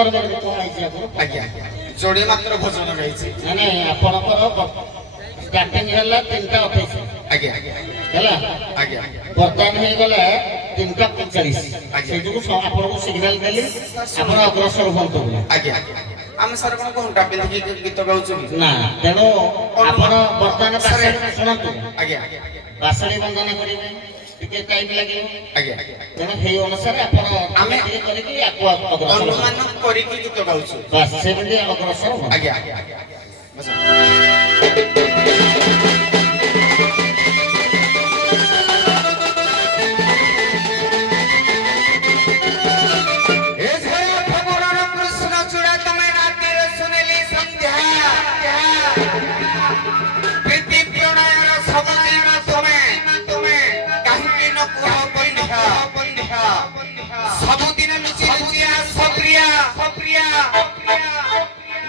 ଦରବାରରେ କଣ ହେଇଛି ଆପଣ? ଆଜ୍ଞା ଯୋଡେ ମାତ୍ର ଭୋଜନ ରହିଛି। ମାନେ ଆପଣଙ୍କର ଷ୍ଟାର୍ଟିଂ ହେଲା 3ଟା 28 ଆଜ୍ଞା ହେଲା, ଆଜ୍ଞା ବର୍ତ୍ତମାନ ହେଇଗଲା 3ଟା 45। ସେଇ ଯୋଗୁଁ ଆପଣଙ୍କୁ ସିଗ୍ନାଲ ଦେଲି ଆପଣ ଅଗ୍ରସର ହୁଅନ୍ତୁ ବୋଲି। ଆଜ୍ଞା ଆମେ ସାର୍ କଣ ଘଣ୍ଟା ପିନ୍ଧିକି ଗୀତ ଗାଉଛୁ ନା, ତେଣୁ ଆପଣ ବର୍ତ୍ତମାନ ଶୁଣନ୍ତୁ, ଆଜ୍ଞା ବାସଳି ବନ୍ଦନ କରିବେ, ଟିକେ ଟାଇମ୍ ଲାଗିବ। ଆଜ୍ଞା ତେଣୁ ସେଇ ଅନୁସାରେ ଆପଣ ଆମେ ଟିକେ କରିକି ଆକୁ ଅଗ୍ରସର ଅନୁମାନ କରିକି ଗୀତ ଗାଉଛୁ। ବାସ୍ ସେମିତି ଅଗ୍ରସର ହୁଅନ୍ତୁ। ଆଜ୍ଞା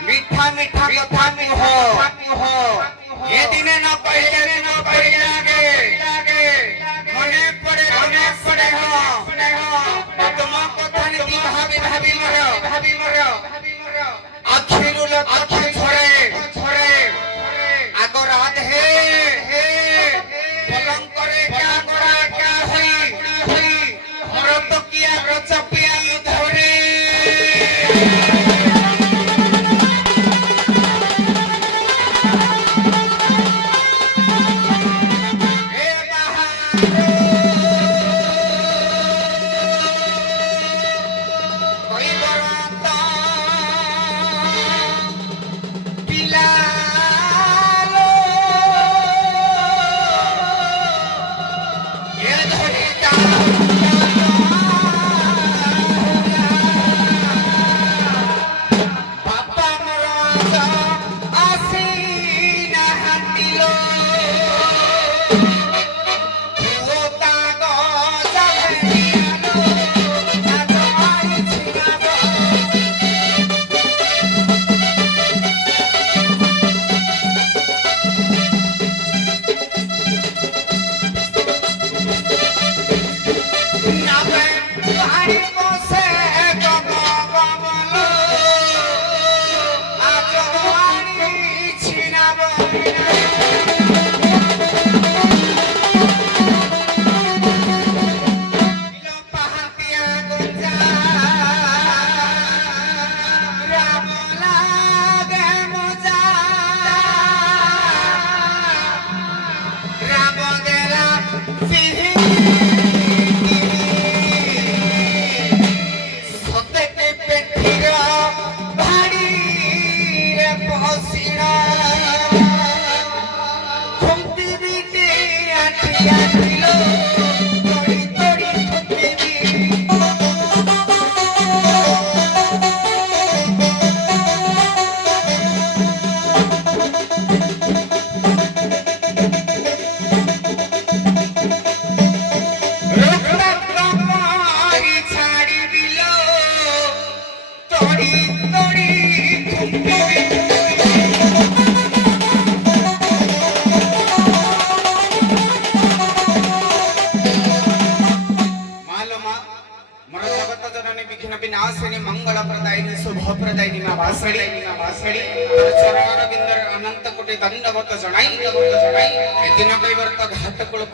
मीठा मीठा कथा कुह ये दिने न पहिले न पहिले लागे मने पड़े हो तुम कथा नीति भाभी मरो अखिरु अखि छोड़े आगो रात हे पलंग करे क्या होई मरो तो किया रचपिया धरे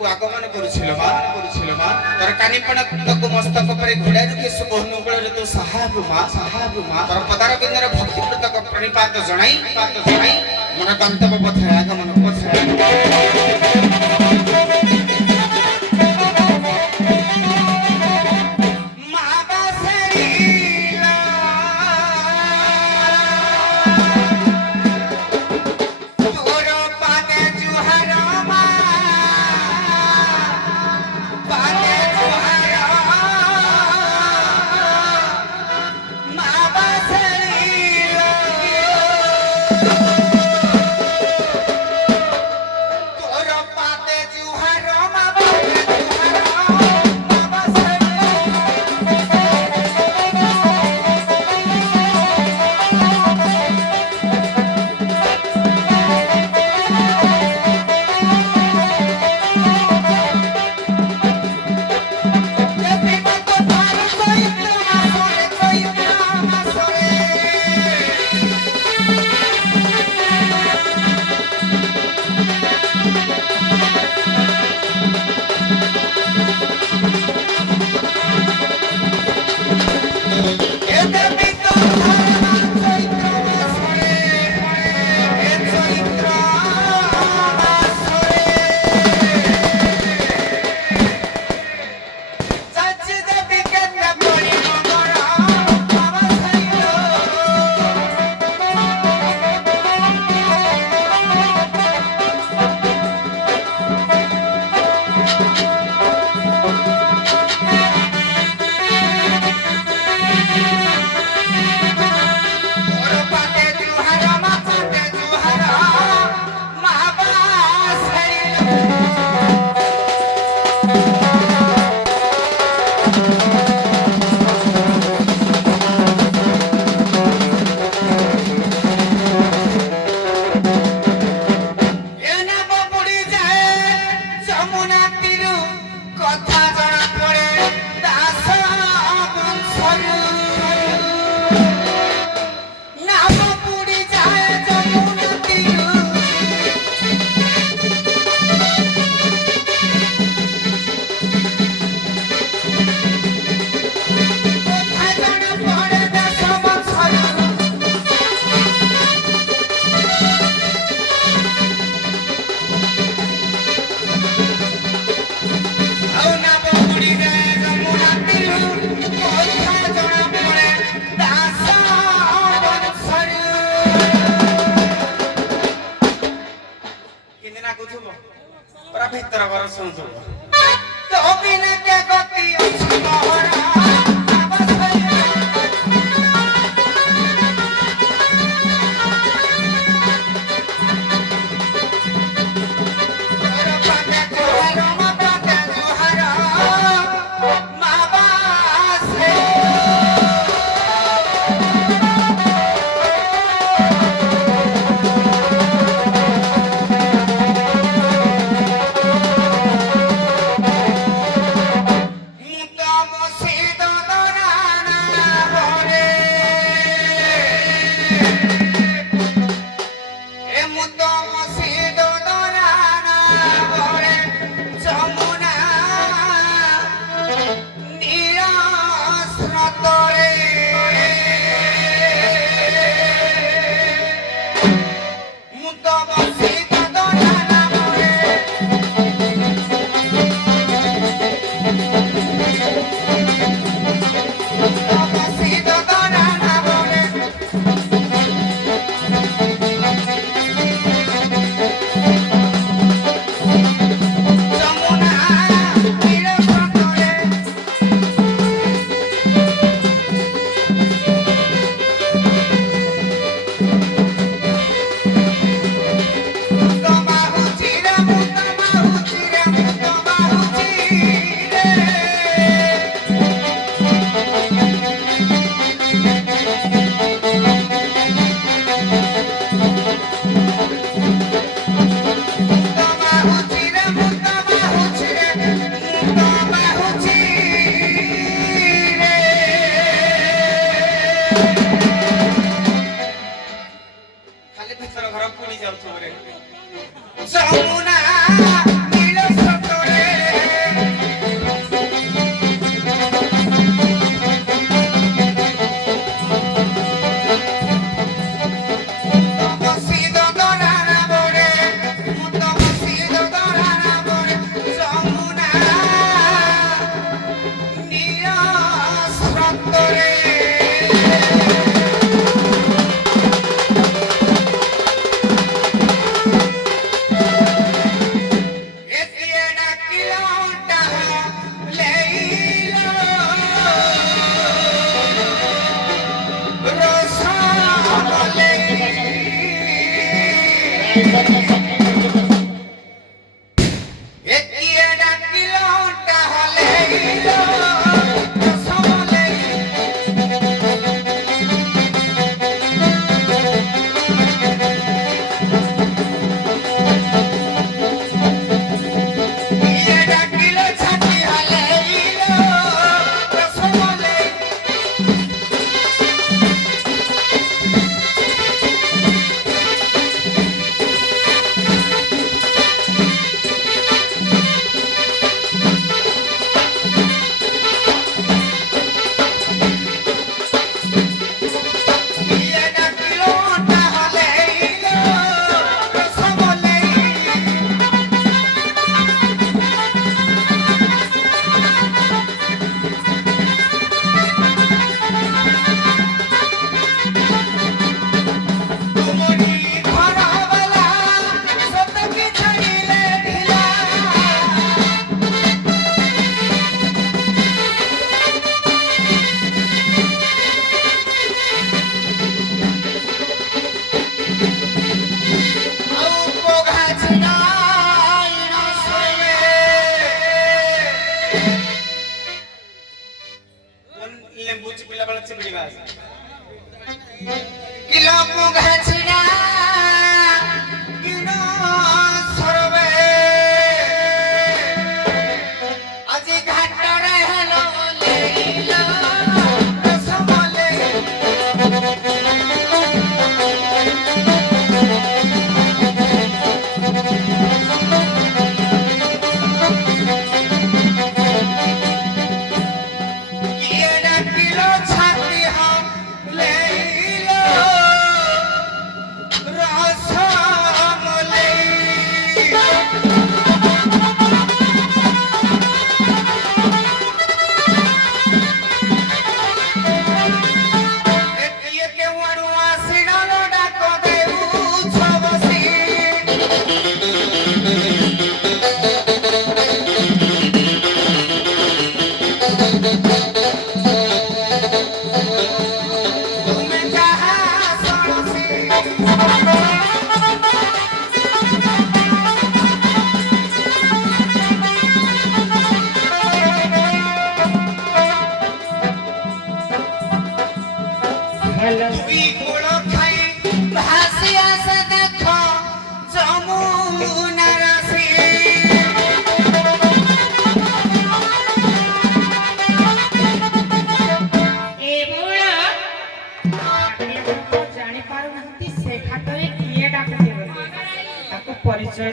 आगमन करुछिल मा तोर कानिपण कुंडक मस्तक पर घोड़ा रुके सुबह नुगुल रे तो साहाबु मा तोर पदार बिंदर भक्ति कृतक प्रणिपात जणाई मन गंतव्य पथे आगमन କେମିତି ନାଗୁଥିବ ପୁରା ଭିତର ଘର ଶୁଣୁଥିବ ତୋ ବିନା କେ ଗତି ଅଛି ମହରା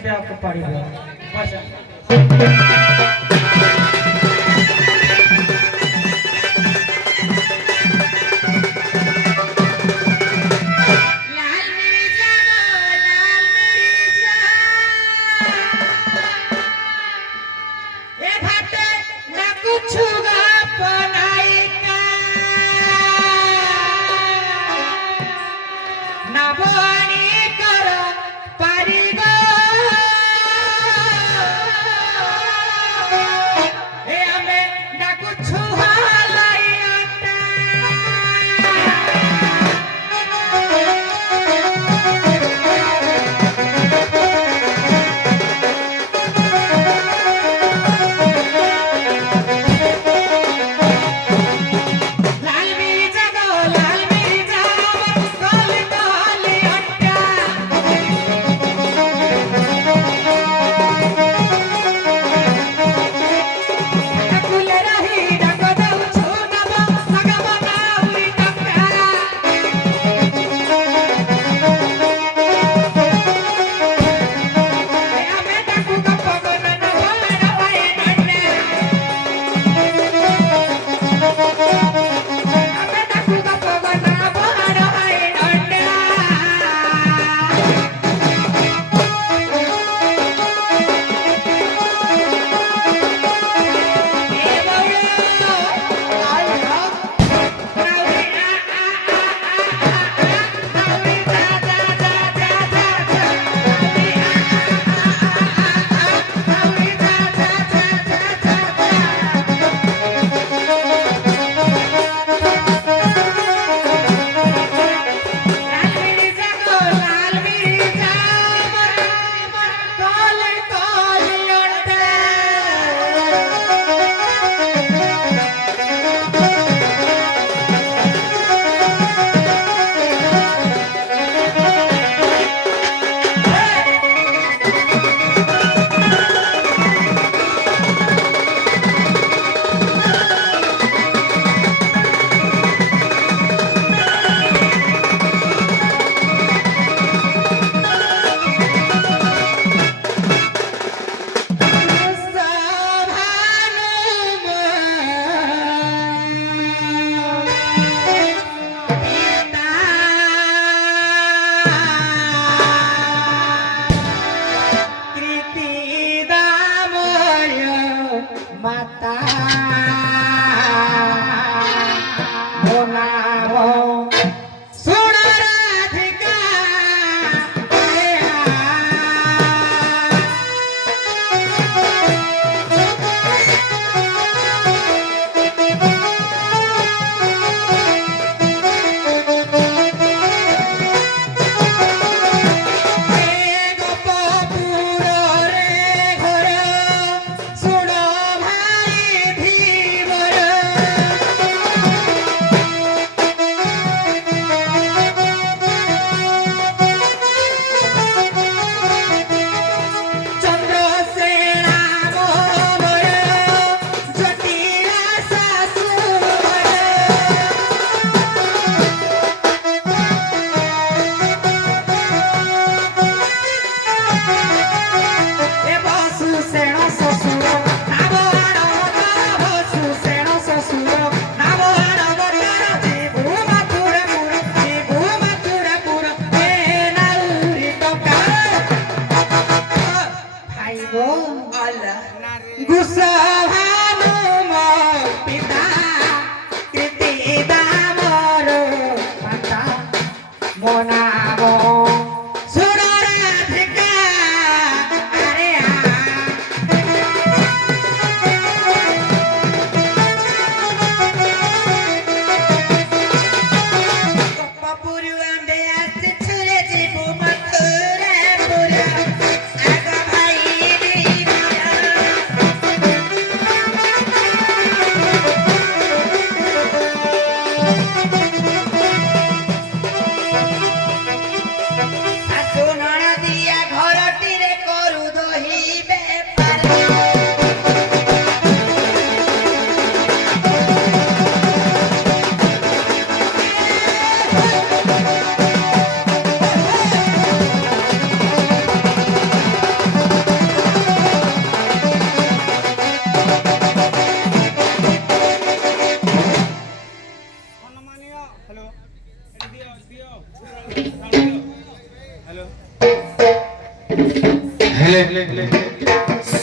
बसिବାକୁ ପଡ଼ିବ ବସ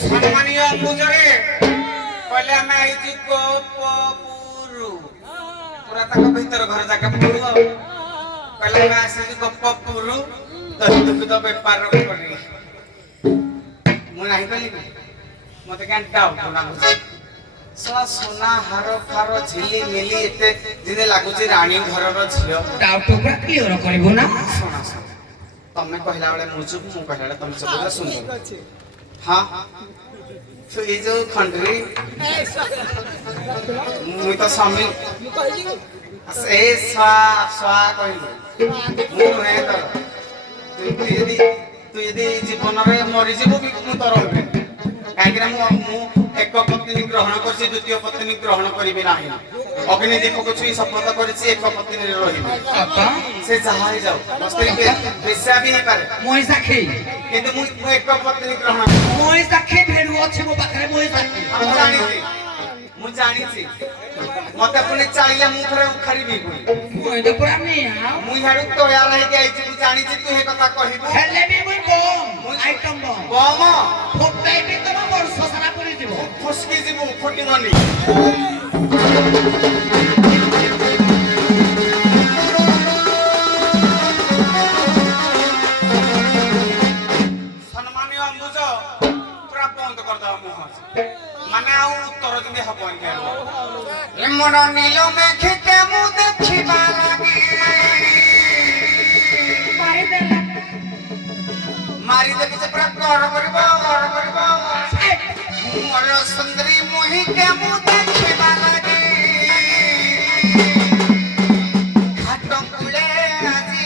সম্মানীয় মুজরে কইলে আমি আইছি গোপপুরু পুরা তাক ভিতর ঘর জায়গা পুরু কইলে আমি আসি গোপপুরু তো বেপার করি ମୁଁ ନାହିଁ କହିଲି ମତେ କାହିଁ ଡାଉଟ ଲାଗୁଛି সোনা ହାର ଫାର ଝିଲି ମିଲି ଏତେ ଯେମିତି ଲାଗୁଛି ରାଣୀ ଘରର ଝିଅ ଡାଉଟ ପୁରା କ୍ଲିୟର କରିବୁ ନା ଶୁଣ ଶୁଣ ତମେ କହିଲା ବେଳେ ମୁଁ ଚୁପ ମୁଁ କହିଲା ବେଳେ ତମେ ଚୁପ ସୁନ୍ଦର ହଁ ତୁ ଏଇ ଯୋଉ ଖଣ୍ଡରୀ ମୁଁ ତ ସ୍ୱାମୀ ସେ ସ୍ୱା କହିଲୁ ମୁଁ ନୁହେଁ ତର ତୁ ଯଦି ଜୀବନରେ ମରିଯିବୁ ବି ମୁଁ ତର ହେବି କାହିଁକିନା ମୁଁ ଏକ ପତ୍ନୀ ଗ୍ରହଣ କରିଛି ଦ୍ୱିତୀୟ ପତ୍ନୀ ଗ୍ରହଣ କରିବି ନାହିଁ ଅଗ୍ନି ଦୀପକୁ ଛୁଇଁ ଶପଥ କରିଛି ଏକ ପତ୍ନୀରେ ରହିବି ସେ ଯାହା ହେଇଯାଉ ମୋ ସ୍ତ୍ରୀ ବେଶ୍ୟା ବି ହେଇପାରେ ମଇ ସାକ୍ଷୀ କିନ୍ତୁ ମୁଁ ଏକ ପତ୍ନୀ ଗ୍ରହଣ ମଇ ସାକ୍ଷୀ ଭେଡୁ ଅଛି ମୋ ପାଖରେ ମଇ ସାକ୍ଷୀ ମୁଁ ଜାଣିଛି ମତେ ପୁଣି ଚାଲିଲେ ମୁଁ ଥରେ ଉଖାରିବି ମଇ ତ ପୁରା ମିଆ ମୁଁ ଇଆଡୁ ତୟାର ହେଇକି ଆଇଛି ମୁଁ ଜାଣିଛି ତୁ ଏ କଥା କହିବୁ ହେଲେ ବି ମୁଇ ବମ୍ ଆଇଟମ ବମ୍ ବମ ଫୁଟାଇ ବି ତମ ବର୍ଷ ସାରା ପଡି ଯିବ ଫୁସକି ଯିବୁ ଫୁଟିବନି ସମ୍ମାନୀୟ ଅମ୍ବୁଜ ପୁରା ବନ୍ଦ କରିଦବା ମୁହଁ ମାନେ ଆଉ ଉତ୍ତର ଯେମିତି ହବନି ମୋର ନୀଳ ମେଘିତେ ମୁଁ ଦେଖିବା ଲାଗି ମାରିଦେବି ସେ ପୁରା ଗର କରିବ ମୋର ସୁନ୍ଦରୀ ମୋହିକେ ମୁଁ ଦେଖିବା ଲାଗି ଘାଟ କୂଳେ ଆଜି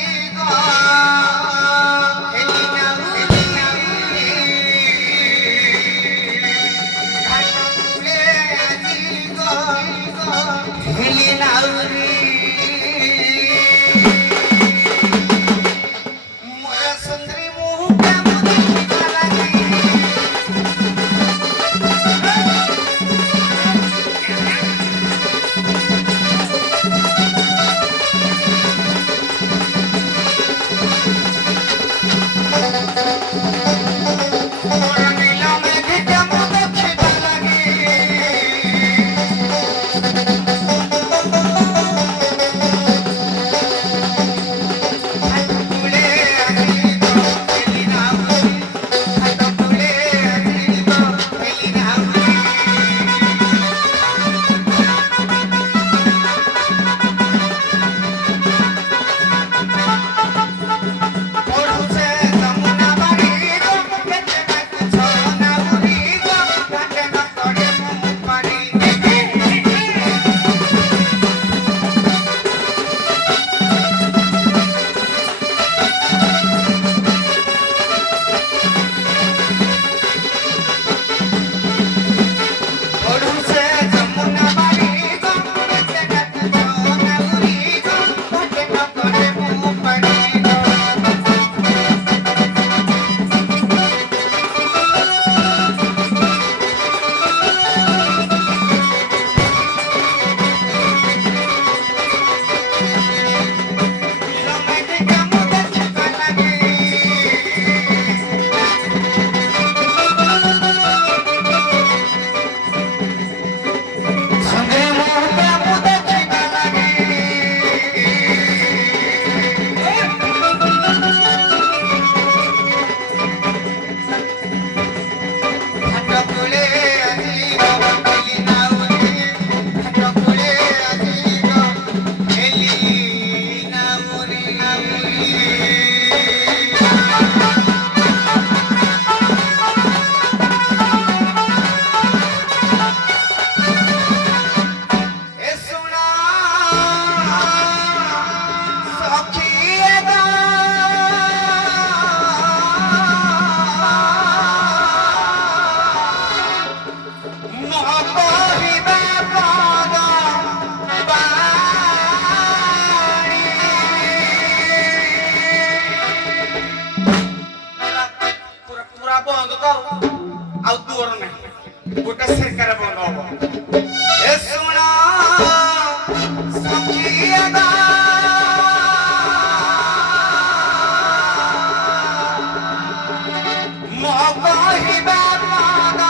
ମୋ କହିବା ମନ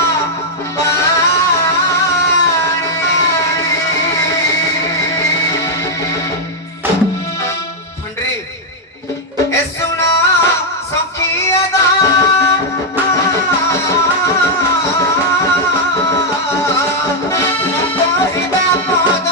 ଫଣ୍ଡ୍ରି ଏ ଶୁଣ ସଖିଆ ଦା କହିବା ମନ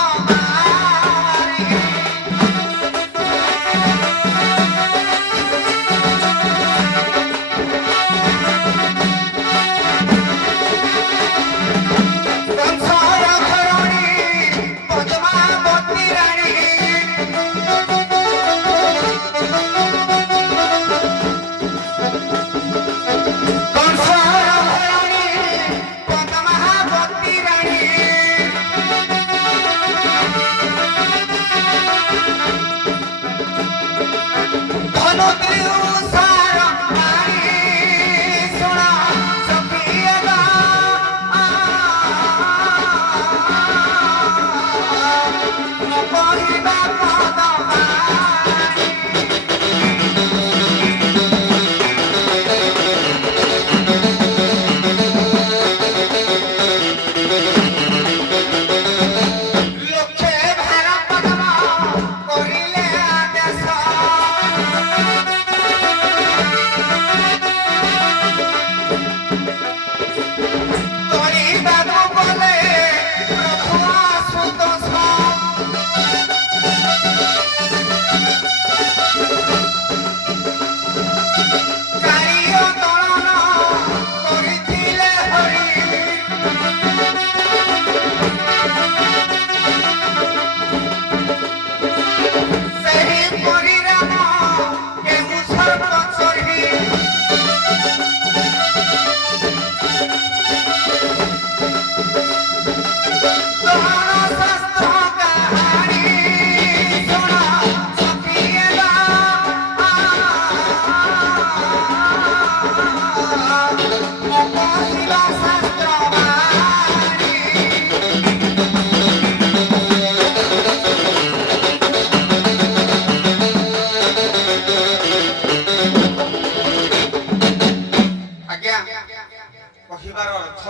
କହିବାର ଅର୍ଥ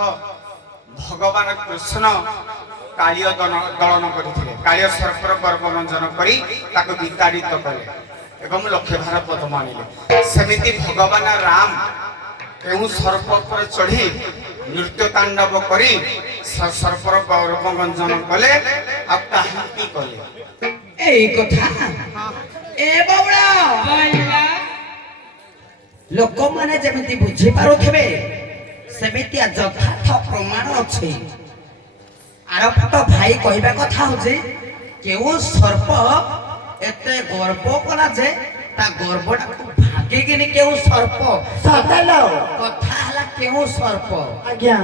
ଭଗବାନ କୃଷ୍ଣ କାଳିୟ ଦଳନ କରିଥିଲେ, କାଳିୟ ସର୍ପର ଗର୍ଭମଞ୍ଜନ କରି ତାକୁ ବିତାଡ଼ିତ କଲେ ଏବଂ ଲକ୍ଷେ ଭାର ପଦ୍ମ ଆଣିଲେ। ସେମିତି ଭଗବାନ ରାମ କେଉଁ ସର୍ପ ଉପରେ ଚଢ଼ି ନୃତ୍ୟ ତାଣ୍ଡବ କରି ସର୍ପର ଗର୍ଭମଞ୍ଜନ କଲେ ଆଉ କାହିଁକି କଲେ? এই কথা এ বাবুড়া ଲୋକମାନେ ଯେମିତି ବୁଝିପାରୁଥିବେ ସେମିତି ଯଥାର୍ଥ ପ୍ରମାଣ ଅଛି। ଆରପଟ ଭାଇ କହିବା କଥା ହଉଛି କେଉଁ ସର୍ପ ଏତେ ଗର୍ବ କଲା ଯେ ତା ଗର୍ବଟାକୁ ଭାଙ୍ଗିକିନି କେଉଁ ସର୍ପ କଥା ହେଲା କେଉଁ ସର୍ପ ଆଜ୍ଞା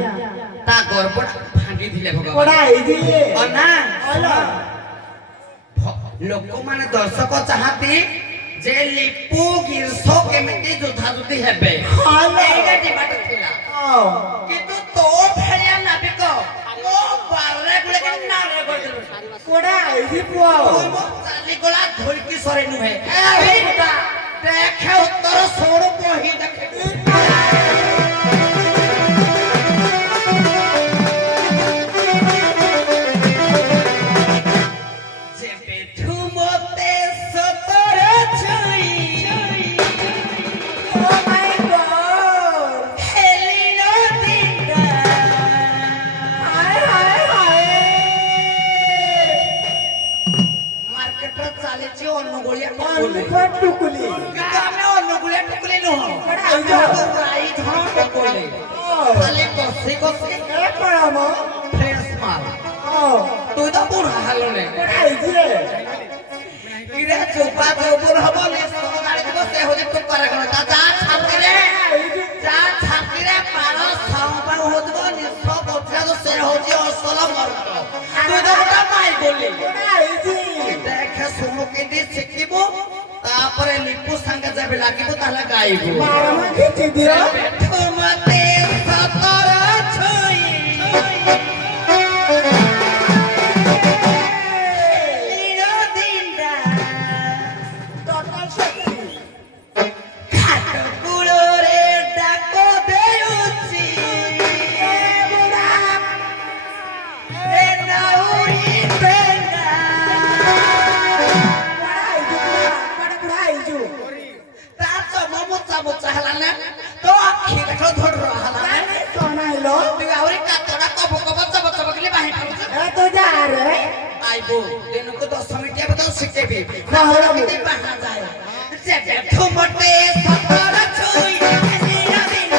ତା ଗର୍ବଟାକୁ ଭାଙ୍ଗିଥିଲେ ଭଗବାନ। କୋଡା ହେଇଥିଲେ ନା ଲୋକମାନେ ଦର୍ଶକ ଚାହାନ୍ତି ଯେ ଲିପୁ ଗିର୍ଷ କେମିତି ଯୁଦ୍ଧାଯୁଦ୍ଧି ହେବେ, ଏଇଟା ଡିମାଣ୍ଡ ଥିଲା। କିନ୍ତୁ ତୋ ଭଳିଆ ନାବିକ ମୋ ବାରରେ ଗୁଡେ ନାରେ କରିଦେଲୁ। କୋଡା ହେଇଛି ପୁଅ ଚାଲିଗଲା ଧୋଇକି ସରେ ନୁହେଁ। ଦେଖେ ଉତ୍ତର ଶୁଣୁ କହି ଦେଖେ তুই তো বুড়া হালো নে ইরে চোপা গোবর হব নিশ্চয় গাড়ি দিব সে হচ্ছে তো করে কোন তা যা ছাতিরে পার সাউপা হতব নিশ্চয় বছরা তো সে হচ্ছে অসল মর্ক তুই তো ওটা পাই বলি দেখে শুনো কেদি শিখিব তারপরে লিপু সাঙ্গে যাবে লাগিব তাহলে গাইব তোমাতে সতর ছই খাট কুড়রে ডাকো দে କହିଲ ତୁ ଆହୁରି କାତଡ଼ା କବ କବ ଚବ ଚବ କଲେ ବାହି ପାରୁଛୁ ଏ ତୁ ଯା ରେ ଆଇବୁ ଦିନକୁ 10 ମିନିଟ୍ ଏବେ ତ ଶିଖେଇବି ବାହାରକୁ। କେମିତି ବାହା ଯାଏ ଯେବେଠୁ ମତେ ସତର ଛୁଇ ନିର ଦିନ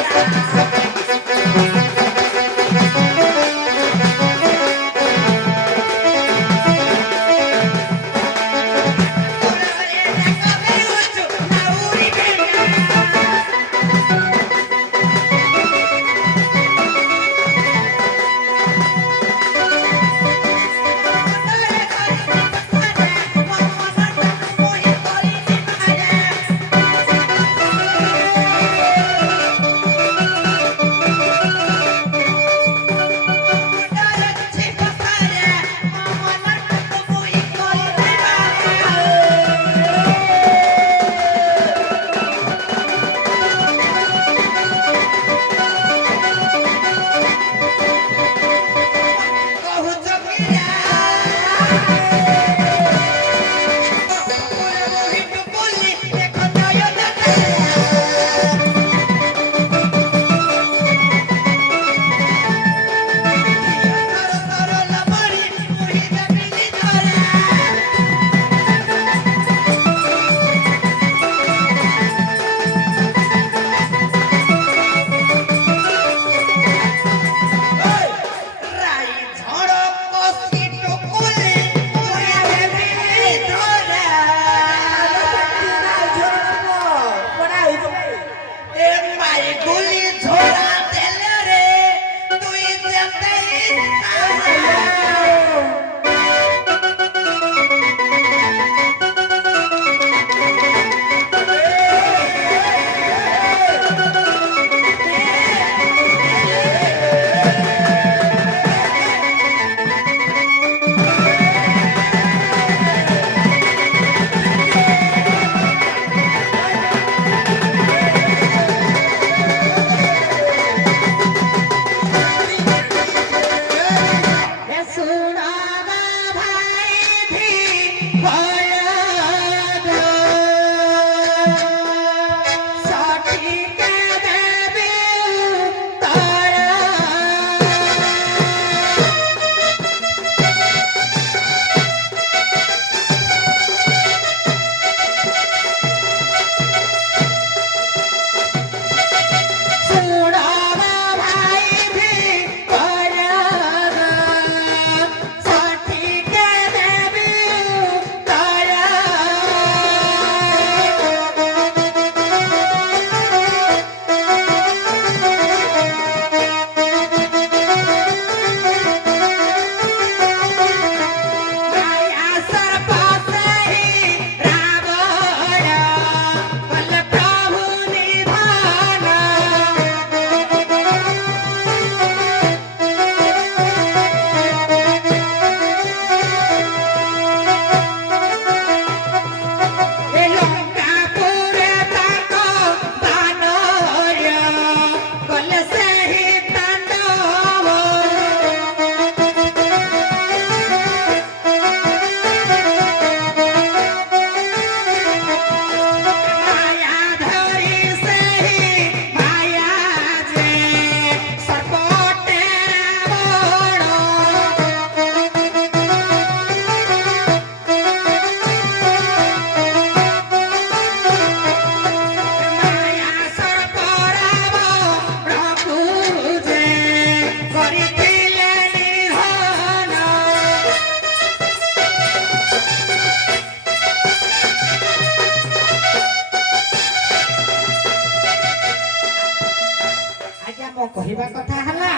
କହିବା କଥା ହେଲା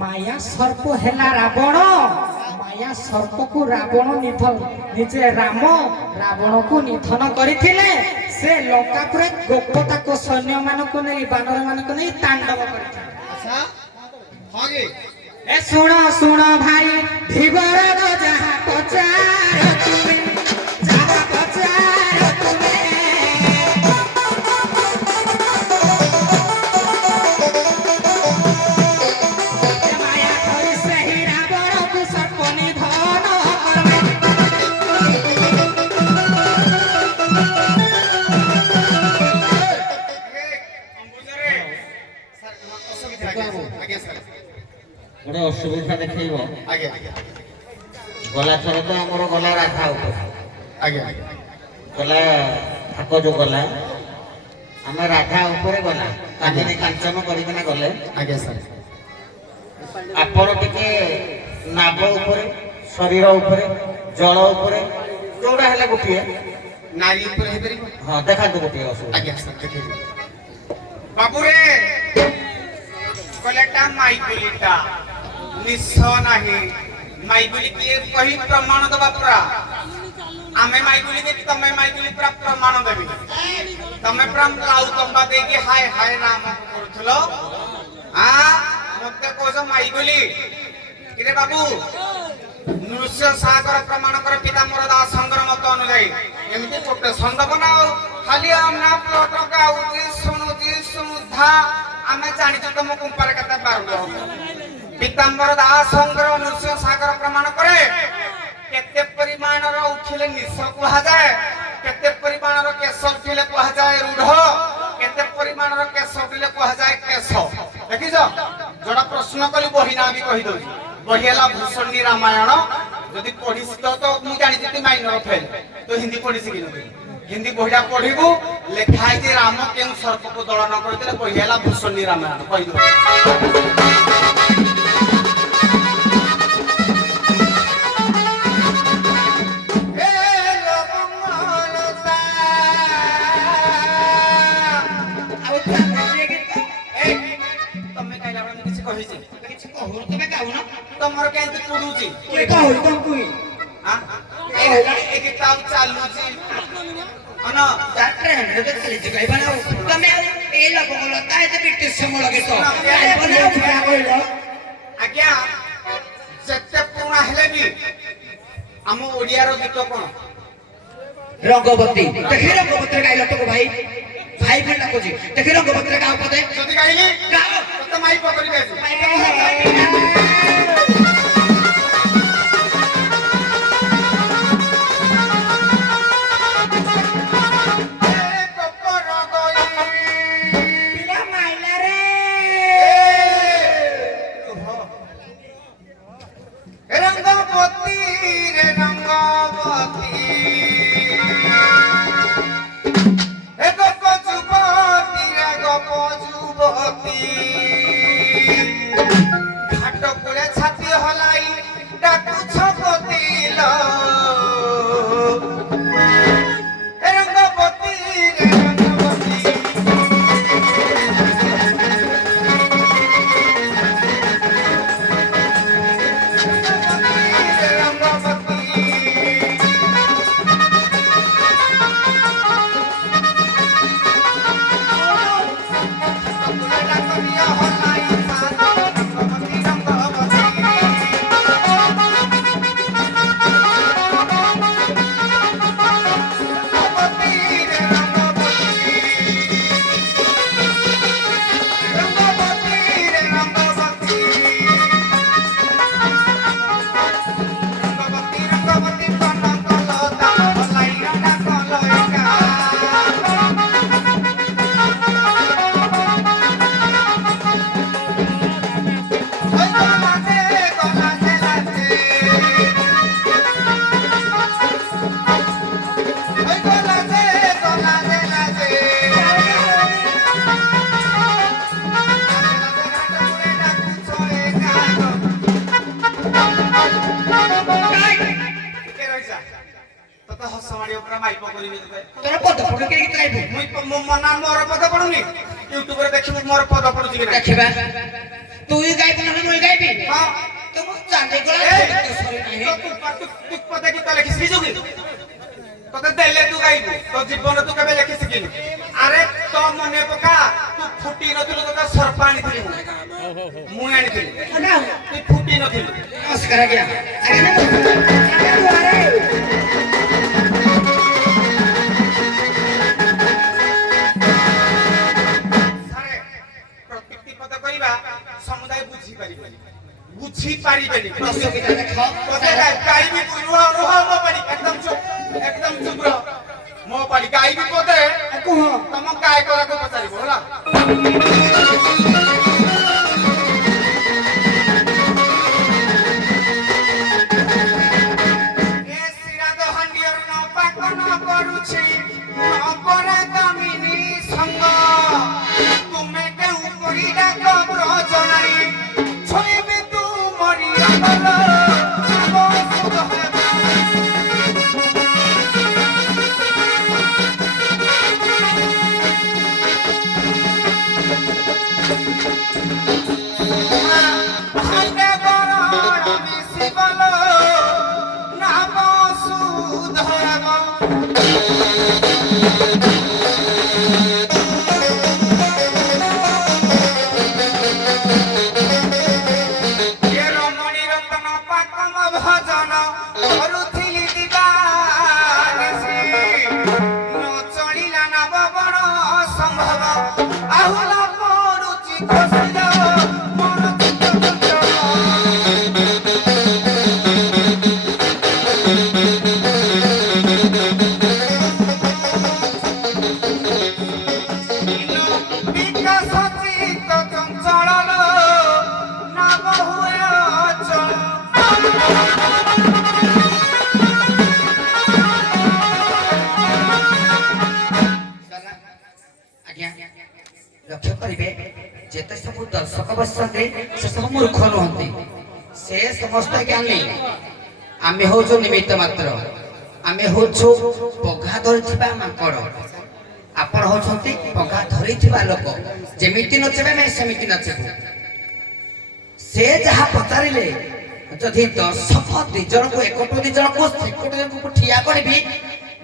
ମାୟା ସର୍ପ ହେଲା ରାବଣ ମାୟା ସର୍ପକୁ ରାବଣ ନିଜେ ରାମ ରାବଣକୁ ନିଧନ କରିଥିଲେ ସେ ଲଙ୍କାପୁରେ ଗୋପତାକ ସୈନ୍ୟ ମାନଙ୍କୁ ନେଇ ବାନର ମାନଙ୍କୁ ନେଇ ତାଣ୍ଡବ କରିଥିଲେ ଏ ଶୁଣ ଶୁଣ ଭାଇ ଧୀବର ଯାହା ପଚାର ତୁମେ ଯାହା ପଚାର ତୁମେ ମାୟା ଧରି ସେହି ରାବଣକୁ ସର୍ପ ନିଧନ କରିବେ ବାବୁ ଆଜ୍ଞା ସାର୍ ଗୋଟେ ଅସୁବିଧା ଦେଖେଇବ। ଆଜ୍ଞା ଗଲା ଥର ତ ଆମର ଗଲା ରାଧା ଉପରେ ଆଜ୍ଞା ଗଲା ଥାକ ଯୋଉ ଗଲା ଆମେ ରାଧା ଉପରେ ଗଲା କାମିନୀ କାଞ୍ଚନ କରିକିନା ଗଲେ। ଆଜ୍ଞା ସାର୍ ଆପଣ ଟିକେ ନାବ ଉପରେ ଶରୀର ଉପରେ ଜଳ ଉପରେ ଯୋଉଟା ହେଲେ ଗୋଟିଏ ନାରୀ ଉପରେ ହେଇପାରିବ ହଁ ଦେଖାନ୍ତୁ ଗୋଟିଏ ଅସୁବିଧା। ଆଜ୍ଞା ସାର୍ ଦେଖେଇବି ବାବୁରେ କଲେଟା ମାଇଗୁଲିଟା ନିଶ ନାହିଁ ମାଇଗୁଲି କିଏ କହି ପ୍ରମାଣ ଦବା ପୁରା ଆମେ ମାଇଗୁଲି କି ତମେ ମାଇଗୁଲି ପୁରା ପ୍ରମାଣ ଦେବି ତମେ ପୁରା ଲାଉ ତମ୍ବା ଦେଇକି ହାय ହାୟ ନାମ କରୁଥିଲ ମତେ କହୁଛ ମାଇଗୁଲି କିରେ ବାବୁ ନୃଶ୍ୟ ସାଗର ପ୍ରମାଣ କର ପିତାମ୍ବର ଦାସଙ୍କର ମତ ଅନୁଯାୟୀ ଏମିତି କୋଟେସନ ଦବ ନା ଆଉ ଖାଲି ନା ପ୍ଲଟ ଗାଉଛି ଶୁଣୁଛି ଶୁଣୁଧା ଆମେ ଜାଣିଛୁ ତମ କୁମ୍ପାରେ କେତେ ପାରୁଛ ପିତାମ୍ବର ଦାସଙ୍କର ନୃଶ୍ୟ ସାଗର ପ୍ରମାଣ କରେ କେତେ ପରିମାଣର ଉଠିଲେ ନିଶ କୁହାଯାଏ କେତେ ପରିମାଣର କେଶ ଉଠିଲେ କୁହାଯାଏ ରୁଢ କେତେ ପରିମାଣର କେଶ ଉଠିଲେ କୁହାଯାଏ କେଶ ଦେଖିଛ ଯୋଉଟା ପ୍ରଶ୍ନ କଲି ବହି ନା ବି କହିଦଉଛି ବହି ହେଲା ଭୂଷଣ୍ଡୀ ରାମାୟଣ ଯଦି ପଢିଛ ତ ମୁଁ ଜାଣିଛି ତୁ ମାଇନର ଫେଲ ତ ହିନ୍ଦୀ ପଢିଛି କି ନଥିଲି ହିନ୍ଦୀ ବହିଟା ପଢିବୁ ଲେଖା ହେଇଛି ରାମ କେଉଁ ସର୍ପକୁ ଦଳନ କରିଥିଲେ ବହି ହେଲା ଭୂଷଣ୍ଡୀ ରାମାୟଣ କହିଦଉଛି ତମର କେମିତି ପଡୁଛି ଚାଲୁଛି ଆଜ୍ଞା ଯେତେ ପୁରୁଣା ହେଲେ ବି ଆମ ଓଡିଆର ଗୀତ କଣ ରଙ୍ଗବତୀ ଦେଖି ରଙ୍ଗବତୀରେ ଗାଇଲ ତୋ ଭାଇ ଭାଇ ଫେର ଡାକୁଛି ଦେଖି ରଙ୍ଗବତୀରେ ଗାଁ ପଦେ ଯଦି ଗାଇଲି ଗାଅ ତତେ ମାଇକ କରିବି ଆଜି मोर पद पडुची ना देखिबा तू ही गाइब ना मैं गाइबी हां तो मु जाने गला तू पद की तले किसी जोगी तते देले तू गाइबू तो जीवन तू केबे लेखि सिकिन अरे तो मने पका तू फुटी नथिलु तो सरपाणी थिलु मु आनी थिलु ना तू फुटी नथिलु नमस्कार गया अरे समुदाय बुझी पारी प्रश्न की देखो गाई भी रुहा मो पारी एकदम चुप रह मो पारी गाई भी कोते कुह तम गाय कला को पचारिबो होला ଏ ରମଣୀ ରତନ ପାକମ ଭଜନ କରୁଥିଲି ଦିବାନିଶି ନ ଚଳିଲା ନା ବବଣ ସମ୍ଭବ ଆହୁଲା ପଡୁଛି ଖୋସିଲ ମନ ଚିତ୍ତ ଚଞ୍ଚଳ ବିକାଶ ଚିତ୍ତ ଚଞ୍ଚଳ ନାମ ହୁଏ ଅଚଳ ଆଜ୍ଞା ଲକ୍ଷ୍ୟ କରିବେ ଯେତେ ସବୁ ଦର୍ଶକ ବସନ୍ତି ସେ ସବୁ ମୂର୍ଖ ନୁହନ୍ତି ସେ ସମସ୍ତେ ଜ୍ଞାନୀ ଆମେ ହଉଛୁ ନିମିତ୍ତ ମାତ୍ର ଆମେ ହଉଛୁ ପଘା ଧରିଥିବା ମାଙ୍କଡ ଆପଣ ହଉଛନ୍ତି ପଘା ଧରିଥିବା ଲୋକ ଯେମିତି ନଚିବେ ଆମେ ସେମିତି ନାଚିବୁ ସେ ଯାହା ପଚାରିଲେ ଯଦି ଦର୍ଶକ ଦି ଜଣକୁ ଏକଟୁ ଦି ଜଣକୁ ସେକଟୁ ଜଣକୁ ଠିଆ କରିବି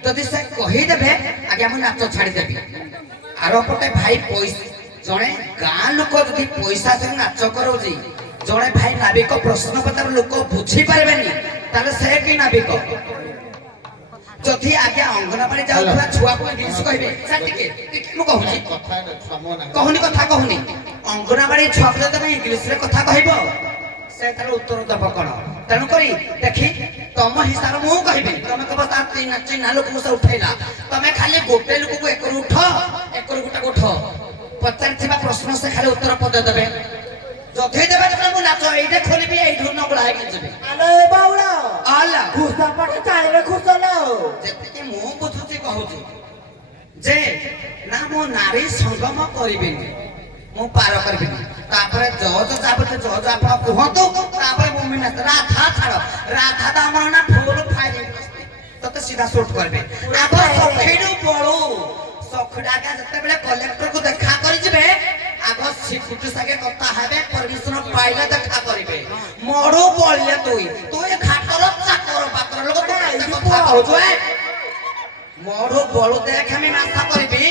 ଯଦି ସେ କହିଦେବେ ଆଜ୍ଞା ମୁଁ ନାଚ ଛାଡ଼ିଦେବି ଆର ପଟେ ଭାଇ ପଇସା ଜଣେ ଗାଁ ଲୋକ ଯଦି ପଇସା ଦେଇ ନାଚ କରଉଛି ଜଣେ ଭାଇ ନାବିକ ପ୍ରଶ୍ନ ପଚାର ଲୋକ ବୁଝିପାରିବେନି ତାହେଲେ ସେ କି ନାବିକ ଯଦି ଆଜ୍ଞା ଅଙ୍ଗନବାଡି ଯାଉଥିବା ଛୁଆକୁ ଇଂଲିଶ କହିବେ ସାର୍ ଟିକେ ମୁଁ କହୁଛି କଥା ସମୟ ନାହିଁ କହୁନି କଥା କହୁନି ଅଙ୍ଗନବାଡି ଛୁଆକୁ ଯଦି ତମେ ଇଂଲିଶରେ କଥା କହିବ ସେ ତାର ଉତ୍ତର ଦବ କଣ ତେଣୁକରି ଦେଖି ତମ ହିସାବରେ ମୁଁ କହିବି ତମେ କହିବ ତାର ଚିହ୍ନା ଲୋକଙ୍କୁ ସେ ଉଠେଇଲା ତମେ ଖାଲି ଗୋଟେ ଲୋକକୁ ଏକରୁ ଉଠ ଏକରୁ ଗୋଟାକୁ ଉଠ ପଚାରିଥିବା ପ୍ରଶ୍ନ ସେ ଖାଲି ଉତ୍ତର ପଦ ଦେବେ ଯଦି ଦେବେ ତମେ ମୁଁ ନାଚ ଏଇଟା ଖୋଲିବି ଏଇଠୁ ନଗୁଳା ହେଇକି ଯିବି ଆଲା ଯେତିକି ମୁଁ ବୁଝୁଛି କହୁଛି ଯେ ନା ମୁଁ ନାରୀ ସଙ୍ଗମ କରିବିନି ମୁଁ ପାର କରିବିନି ତାପରେ ଜଜ ଯାବତେ ଜଜ ଆପଣ କୁହନ୍ତୁ ତାପରେ ମୁଁ ରାଧା ଛାଡ ରାଧା ତ ଆମର ନା ଫୁଲ ଫାଇଲିଂ ତତେ ସିଧା ସୁଟ୍ କରିବେ ଆଗ ସଖୀରୁ ବଳୁ ସଖୀଟା ଆଜ୍ଞା ଯେତେବେଳେ କଲେକ୍ଟରକୁ ଦେଖା କରିଯିବେ ଆଗ ସିକୁଟି ସାଙ୍ଗେ କଥା ହେବେ ପରମିଶନ ପାଇଲେ ଦେଖା କରିବେ ମଡୁ ବଳିଲେ ତୁଇ ଘାଟର ଚାକର ପାକର ଲୋକ ତୁ ଏତେ କଥା କହୁଛୁ ମଡୁ ବଳୁ ଦେଖ আমি ମାସା କରିବି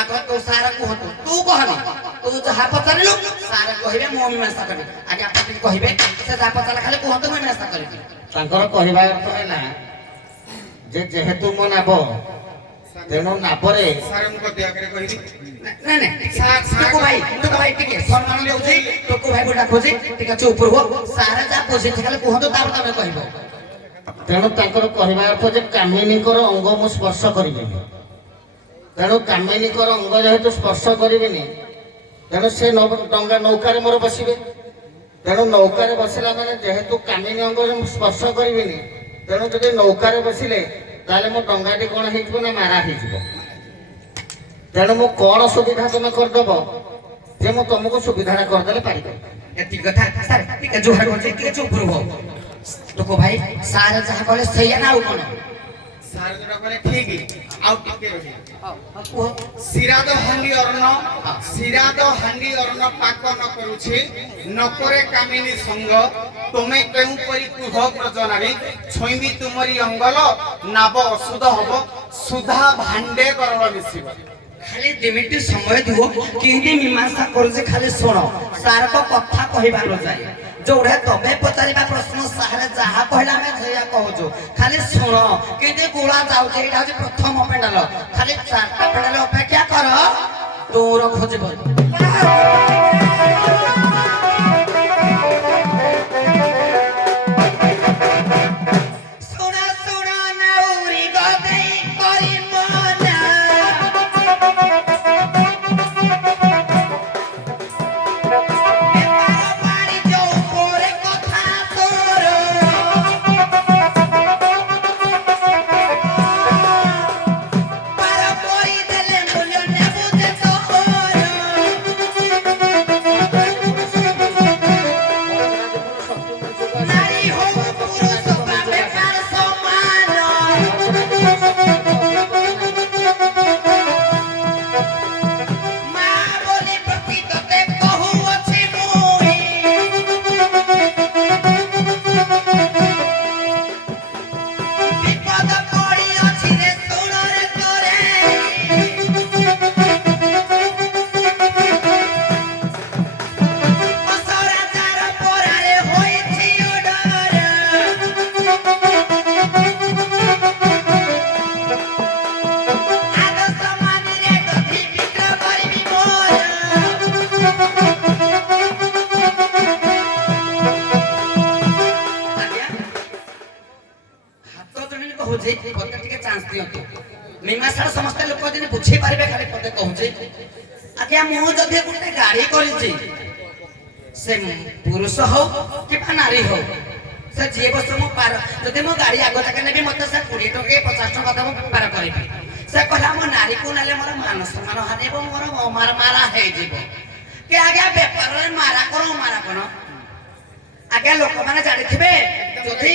ଆଗ ତୁ ସାର କୁହନ୍ତୁ ତୁ କହନି ତୁ ଯାହା ପଚାରିଲୁ ସାର କହିବେ ମୁଁ ମୀମାଂସା କରିବି ଆଜ୍ଞା ଆପଣ କହିବେ ସେ ଯାହା ପଚାରିଲା ଖାଲି କୁହନ୍ତୁ ମୁଁ ମୀମାଂସା କରିବି ତାଙ୍କର କହିବା ଅର୍ଥ ହେଲା ଯେ ଯେହେତୁ ମୋ ନାବ ତେଣୁ ନାବରେ ସାର୍ ମୁଁ କତି ଆଗରେ କହିବି ନାଇଁ ନାଇଁ ଟୁକୁ ଭାଇ ଟିକେ ସମ୍ମାନ ଦଉଛି ଟୁକୁ ଭାଇ ଡାକୁଛି ଟିକେ ଚୁପ ରୁହ ସାର ଯାହା ବୁଝିଛି ଖାଲି କୁହନ୍ତୁ ତାପରେ ତମେ କହିବ ତେଣୁ ତାଙ୍କର କହିବା ଅର୍ଥ ଯେ କାମିନୀଙ୍କର ଅଙ୍ଗ ମୁଁ ସ୍ପର୍ଶ କରିବିନି ତେଣୁ କାମିନୀଙ୍କର ଅଙ୍ଗ ଯେହେତୁ ସ୍ପର୍ଶ କରିବିନି ତେଣୁ ସେ ଡଙ୍ଗା ନୌକାରେ ମୋର ବସିବେ ତେଣୁ ନୌକାରେ ବସିଲା ମାନେ ଯେହେତୁ କାମିନୀ ଅଙ୍ଗ ସ୍ପର୍ଶ କରିବିନି ତେଣୁ ଯଦି ନୌକାରେ ବସିଲେ ତାହେଲେ ମୋ ଡଙ୍ଗାଟି କଣ ହେଇଯିବ ନା ମାରା ହେଇଯିବ ତେଣୁ ମୁଁ କଣ ସୁବିଧା ତମେ କରିଦେବ ଯେ ମୁଁ ତମକୁ ସୁବିଧାଟା କରିଦେଲେ ପାରିବି ଏତିକି କଥା ସାର୍ ଟିକେ ଜୁହାର କରୁଛି ଟିକେ ଚୁପ ରୁହ ଟୁକୁ ଭାଇ ସାର ଯାହା କହିଲେ ସେଇଆ ନା ଆଉ କଣ ସାର୍ ଯୋଉଟା କହିଲେ ଠିକ ଆଉ ଟିକେ ରହି କୁହ ଶିରାଦ ହାଣ୍ଡି ଅର୍ଣ୍ଣ ପାକ ନ କରୁଛି ନକରେ କାମିନୀ ସଙ୍ଗ ତୁମେ କେଉଁପରି କୁହ ବ୍ରଜନାରୀ ଛୁଇଁବି ତୁମରି ଅଙ୍ଗଲ ନାବ ଅଶୁଦ୍ଧ ହବ ସୁଧା ଭାଣ୍ଡେ ଗରଳ ମିଶିବ ଖାଲି 2 ମିନିଟ ସମୟ ଦିଅ କେମିତି ମୀମାଂସା କରୁଛି ଖାଲି ଶୁଣ ସାରଙ୍କ କଥା କହିବାର ଯାଏ ଯୋଉଟା ତମେ ପଚାରିବା ପ୍ରଶ୍ନ ସାରେ ଯାହା କହିଲା ଆମେ ସେଇଆ କହୁଛୁ ଖାଲି ଶୁଣ କେମିତି ଗୋଳା ଯାଉଛି ଏଇଟା ହଉଛି ପ୍ରଥମ ପେଣ୍ଡାଲ ଖାଲି 4ଟା ପେଣ୍ଡାଲ ଅପେକ୍ଷା କର ଦୂର ଖୋଜିବ ବୁଝେଇ ପଦେ ଟିକେ ଚାନ୍ସ ଦିଅନ୍ତୁ ମୀମାଂସାର ସମସ୍ତେ ଲୋକ ଯେମିତି ବୁଝେଇ ପାରିବେ ଖାଲି ପଦେ କହୁଛି ଆଜ୍ଞା ମୁଁ ଯଦି ଗୋଟେ ଗାଡ଼ି କରିଛି ସେ ପୁରୁଷ ହଉ କିମ୍ବା ନାରୀ ହଉ ସେ ଯିଏ ବସ ମୁଁ ପାର ଯଦି ମୁଁ ଗାଡ଼ି ଆଗ ଯାକେ ନେବି ମତେ ସେ 20 ଟଙ୍କା 50 ଟଙ୍କା ଦେବ ମୁଁ ପାର କରିବି ସେ କହିଲା ମୋ ନାରୀକୁ ନେଲେ ମୋର ମାନ ସମ୍ମାନ ହାନିବ ମୋର ମାରା ହେଇଯିବ କି ଆଜ୍ଞା ବେପାରରେ ମାରା କଣ ଆଜ୍ଞା ଲୋକମାନେ ଜାଣିଥିବେ ଯଦି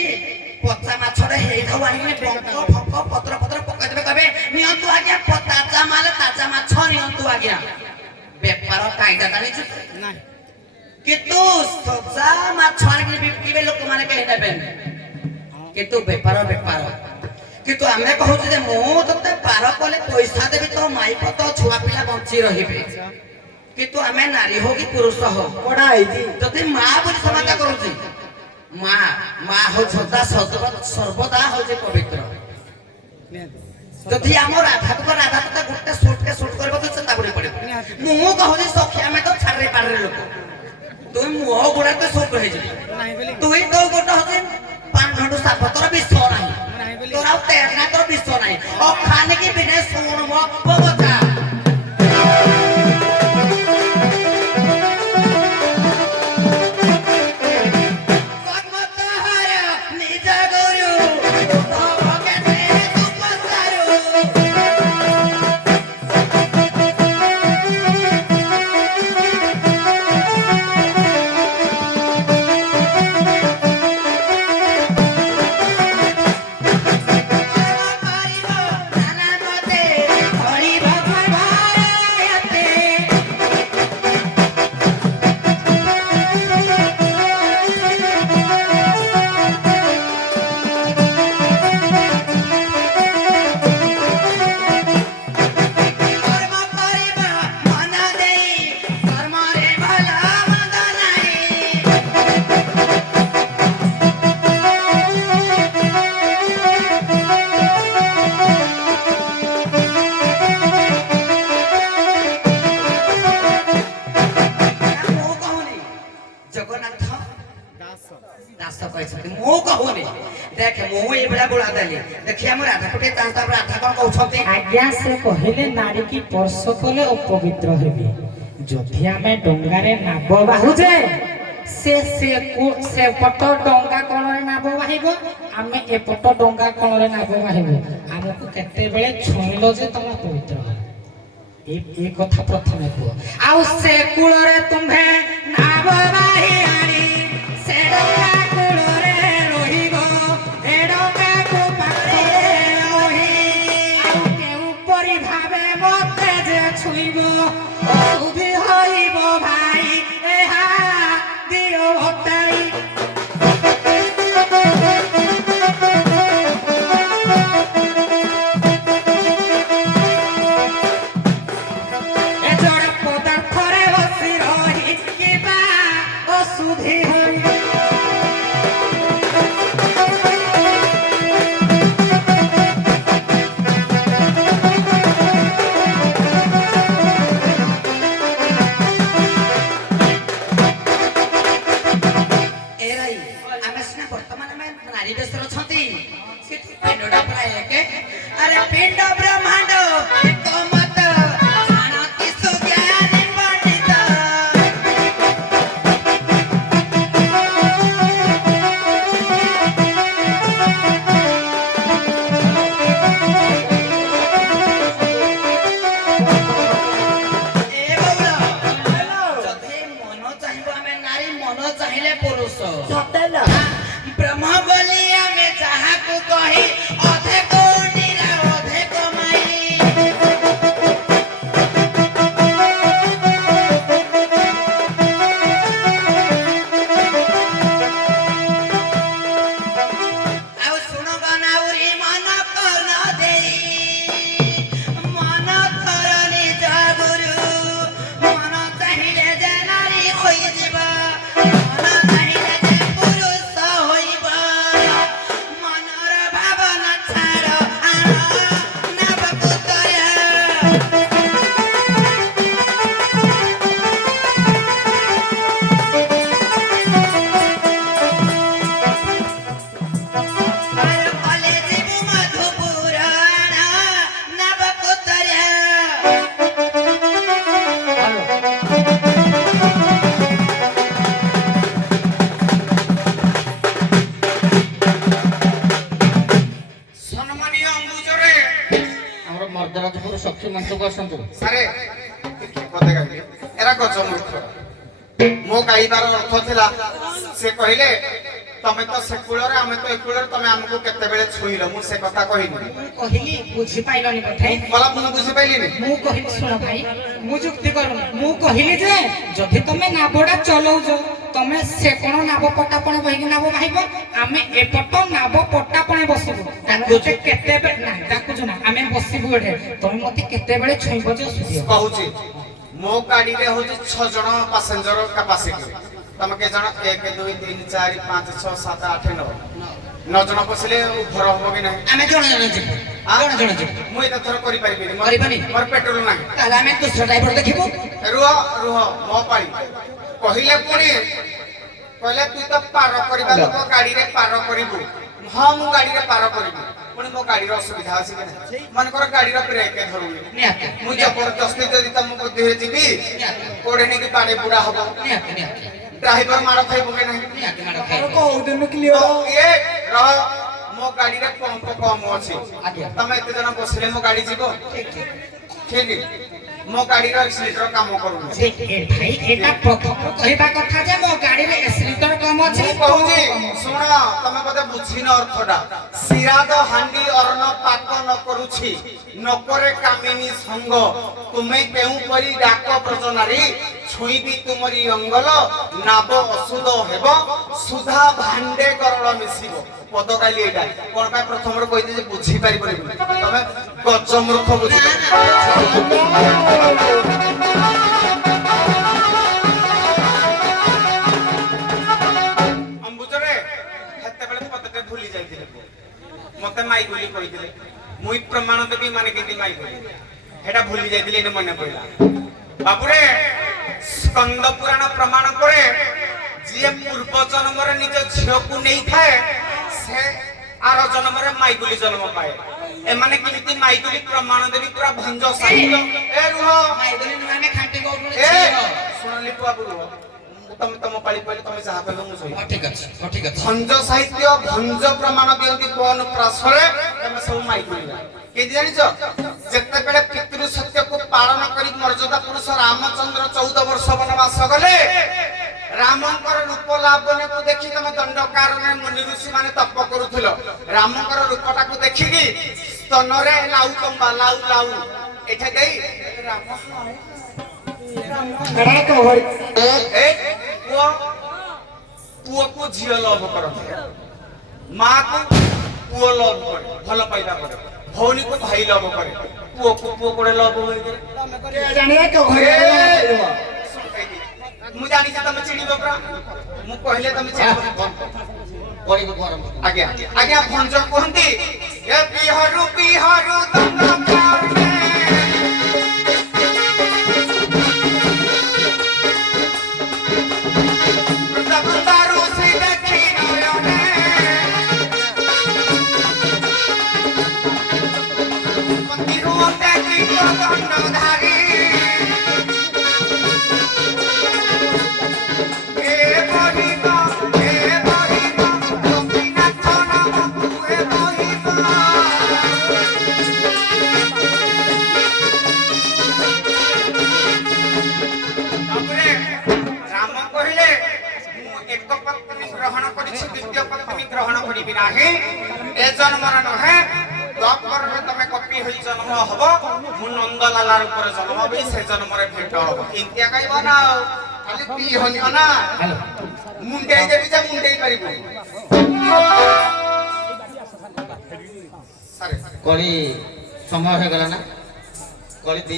ପଚା ମାଛରେ ହେଇଥାଉ ଆଣିକି ପଙ୍କ ଫଙ୍କ ପତ୍ର ପକେଇଦେବେ କହିବେ ନିଅନ୍ତୁ ଆଜ୍ଞା ତାଜା ମାଲ ତାଜା ମାଛ ନିଅନ୍ତୁ ଆଜ୍ଞା ବେପାର କାଇଦା ଜାଣିଛୁ କିନ୍ତୁ ସଜା ମାଛ ଆଣିକି ବିକିବେ ଲୋକମାନେ କେହି ନେବେନି କିନ୍ତୁ ବେପାର କିନ୍ତୁ ଆମେ କହୁଛୁ ଯେ ମୁଁ ତତେ ପାର କଲେ ପଇସା ଦେବି ତୋ ମାଇପ ତୋ ଛୁଆ ପିଲା ବଞ୍ଚି ରହିବେ କିନ୍ତୁ ଆମେ ନାରୀ ହଉ କି ପୁରୁଷ ହଉ ପଢା ହେଇଛି ଯଦି ମା ବୋଲି ସମାଜ କରୁଛି ମା ହଉଛି ସର୍ବଦା ହଉଛି ପବିତ୍ର ଯଦି ଆମ ରାଧା ଗୋଟେ ସୁଟ କରିବ ତ ଚିନ୍ତା କରି ପଡିବ ମୁଁ କହୁଛି ସଖୀ ଆମେ ତ ଛାଡରେ ପାଡରେ ଲୋକ ତୁଇ ମୁହ ଗୁଡା ତ ସୁଟ ହେଇଯିବି ତୁଇ ତ ଗୋଟେ ହଉଛି ପାଣ୍ଡୁ ସାପ ତୋର ବିଷ ନାହିଁ ତୋର ଆଉ ତେର ତୋର ବିଷ ନାହିଁ ଖାନିକି ବିନେ ଶୁଣବ କଥା आज्ञा से कहले नारी की स्पर्श कले अपवित्र हेबी जदि आमे डंगारे नाब बाहुजे से पट डंगा कोणरे नाब बाहिबो आमे ए पट डंगा कोणरे नाब बाहिबो हमको केते बेले छुइलो जे तुम पवित्र ए कथा प्रथमे को आउ से कुळरे तुम्हे नाब बाहि आनी से डंगा कुळरे रहिबो ए डंगा को पाखे रहि आउ केउ परि भाबे मते जे छुइबो सुधि होइबो भाई एहा दियो भताई ମଞ୍ଚକୁ ଆସନ୍ତୁ। ସାରେ କଥା କହିଲେ ଏରା ଗଛ ମୂର୍ଖ ମୋ ଗାଇବାର ଅର୍ଥ ଥିଲା ସେ କହିଲେ ତମେ ତ ସେ କୂଳରେ ଆମେ ତ ଏ କୂଳରେ ତମେ ଆମକୁ କେତେବେଳେ ଛୁଇଁଲ ମୁଁ ସେ କଥା କହିନି ମୁଁ କହିଲି ବୁଝିପାଇଲନି କଥା ଗଲା ମୁଁ ବୁଝିପାରିଲିନି ମୁଁ କହିଲି ଶୁଣ ଭାଇ ମୁଁ ଯୁକ୍ତି କରୁନି ମୁଁ କହିଲି ଯେ ଯଦି ତମେ ନାବଟା ଚଲଉଛ ତମେ ସେ କଣ ନାବ ପଟାପଣେ ବହିକି ନାବ ଭାଇବ ଆମେ ଏପଟ ନାବ ପଟାପଣେ ବସିବୁ ଡାକୁଛେ କେତେବେଳେ ନା ଡାକୁଛୁ ନା ଆମେ ବସିବୁ ଏଠି ତମେ ମତେ କେତେବେଳେ ଛୁଇଁବ ଯେ ଶୁଣିବ କହୁଛି ମୋ ଗାଡିରେ ହଉଛି 6 ଜଣ ପାସେଞ୍ଜର କାପାସିଟି ତମେ କେ ଜଣ 1 2 3 4 5 6 7 8 9 9 ଜଣ ବସିଲେ ଘର ହବ କି ନାହିଁ ଆମେ ଜଣେ ଜଣେ ଯିବୁ ଜଣେ ଯିବୁ ମୁଁ ଏତେ ଥର କରିପାରିବିନି କରିବନି? ମୋର ପେଟ୍ରୋଲ ନାହିଁ ତାହେଲେ ଆମେ ଦୁସରା ଡ୍ରାଇଭର ଦେଖିବୁ ରୁହ ରୁହ ମୋ ପାଳି କହିଲେ ପୁଣି କହିଲେ ତୁ ତ ପାର କରିବା ଲୋକ ଗାଡିରେ ପାର କରିବୁ ହଁ ମୁଁ ଗାଡିରେ ପାର କରିବି ପୁଣି ମୋ ଗାଡିର ଅସୁବିଧା ଅଛି କି ନାହିଁ ମନେକର ଗାଡିର ବ୍ରେକ୍ ଧରୁନି ନିହାତି ମୁଁ ଜବରଦସ୍ତି ଯଦି ତମ ବୁଦ୍ଧିରେ ଯିବି କୋଡେ ନେଇକି ବାଡେ ବୁଡା ହବ ନିହାତି ନିହାତି ଡ୍ରାଇଭର ମାଡ଼ ଖାଇବ କି ନାହିଁ ନିହାତି ମାଡ ଖାଇବ କୋଉଦିନ କ୍ଲିୟର ଇଏ ରହ ମୋ ଗାଡିରେ ପମ୍ପ କମ ଅଛି ଆଜ୍ଞା। ତମେ ଏତେ ଜଣ ବସିଲେ ମୋ ଗାଡି ଯିବ ଠିକ ମୋ ଗାଡିର ଏକ୍ସିଲେଟର କାମ କରୁନି ଭାଇ ଏଟା ପ୍ରଥମରୁ କହିବା କଥା ଯେ ମୋ ଗାଡିରେ ଏସିଲିଟର କମ ଅଛି ମୁଁ କହୁଛି ଶୁଣ ତମେ ବୋଧେ ବୁଝିନ ଅର୍ଥଟା ସିରାଦ ହାଣ୍ଡି ଅର୍ଣ୍ଣ ପାକ ନ କରୁଛି ନକରେ କାମିନୀ ସଙ୍ଗ ତୁମେ କେଉଁ ପରି ଡାକ ବ୍ରଜନାରୀ ଛୁଇଁବି ତୁମରି ଅଙ୍ଗଲ ନାବ ଅସୁଧ ହେବ ସୁଧା ଭାଣ୍ଡେ ଗରଳ ମିଶିବ ପଦ ଗାଇଲି ଏଇଟା କଣ ପାଇଁ ପ୍ରଥମରୁ କହିଲି ଯେ ବୁଝିପାରିବନି ବୋଲି ତମେ ଗଜମୂର୍ଖ ବୁଝିବ ଅମ୍ବୁଜରେ ସେତେବେଳେ ପଦଟେ ଭୁଲି ଯାଇଥିଲେ ମତେ ମାଇ ବୋଲି କହିଥିଲେ ମୁଇଁ ପ୍ରମାଣ ଦେବି ମାନେ କେମିତି ମାଇ ବୋଲି ସେଟା ଭୁଲି ଯାଇଥିଲି ଏଇନେ ମନେ ପଡିଲା ବାବୁରେ ସ୍କନ୍ଦ ପୁରାଣ ପ୍ରମାଣ କରେ ଯିଏ ପୂର୍ବ ଜନ୍ମରେ ନିଜ ଝିଅକୁ ନେଇଥାଏ ସେ ଆର ଜନ୍ମରେ ମାଇଗୁଲି ଜନ୍ମ ପାଏ ଏମାନେ କେମିତି ମାଇଗୁଲି ପ୍ରମାଣ ଦେବି ପୁରା ଭଞ୍ଜ ସାହିତ୍ୟ ଏ ରୁହ ମାଇଦୁଲି ନୁହେଁ ଆମେ ଖାଣ୍ଟି ଗୌଡ଼ ଏ ଶୁଣଲି ବାବୁ ରୁହ ତମେ ତମ ପାଳି ପାଳି ତମେ ଯାହା କହିବ ମୁଁ ଶୁଣିବି ଠିକ ଅଛି ଠିକ ଅଛି ଭଞ୍ଜ ସାହିତ୍ୟ ଭଞ୍ଜ ପ୍ରମାଣ ଦିଅନ୍ତି ବନ ପ୍ରାସରେ ତମେ ସବୁ ମାଇଗୁଲି କେମିତି ଜାଣିଛ ଯେତେବେଳେ ପିତୃ ସତ୍ୟକୁ ପାଳନ କରି ମର୍ଯ୍ୟାଦା ପୁରୁଷ ରାମଚନ୍ଦ୍ର 14 ବର୍ଷ ବନବାସ ଗଲେ ରାମଙ୍କର ରୂପ ଲାବଣ୍ୟକୁ ଦେଖି ତମେ ଦଣ୍ଡକାରଣ୍ୟ ମୁନି ଋଷି ମାନେ ତପ କରୁଥିଲ ରାମଙ୍କର ରୂପଟାକୁ ଦେଖିକି ସ୍ତନରେ ଲାଉ ତମ୍ବା ଲାଉ ଲାଉ ଏଠା ଦେଇ ରାମ ପୁଅକୁ ଝିଅ ଲଭ କରନ୍ତି ମାକୁ ପୁଅ ଲଭ କରେ ଭଲ ପାଇବା କରେ ଭଉଣୀକୁ ଭାଇ ଲଭ କରେ ପୁଅକୁ ପୁଅ କୋଡେ ଲଭ ହୁଏ ମୁଁ ଜାଣିଛି ତମେ ଚିଣିବ ପରା ମୁଁ କହିଲେ ତମେ ଚିଣିବ ଆଜ୍ଞା ଆଜ୍ଞା ଭଞ୍ଜ କୁହନ୍ତି ଏ ବିହରୁ ବିହରୁ ଦଣ୍ଡକାରଣ୍ୟ ए जन्मर नहे द्वापररे तमे कपि होई जन्म हबो मु नंदलाला ऊपर जन्म होबी से जन्मरे भेट हबो इंतिया कहबो ना खाली पी होनियो ना मुंडे देबी जे मुंडे परिबो कली समय हो गला ना कली दी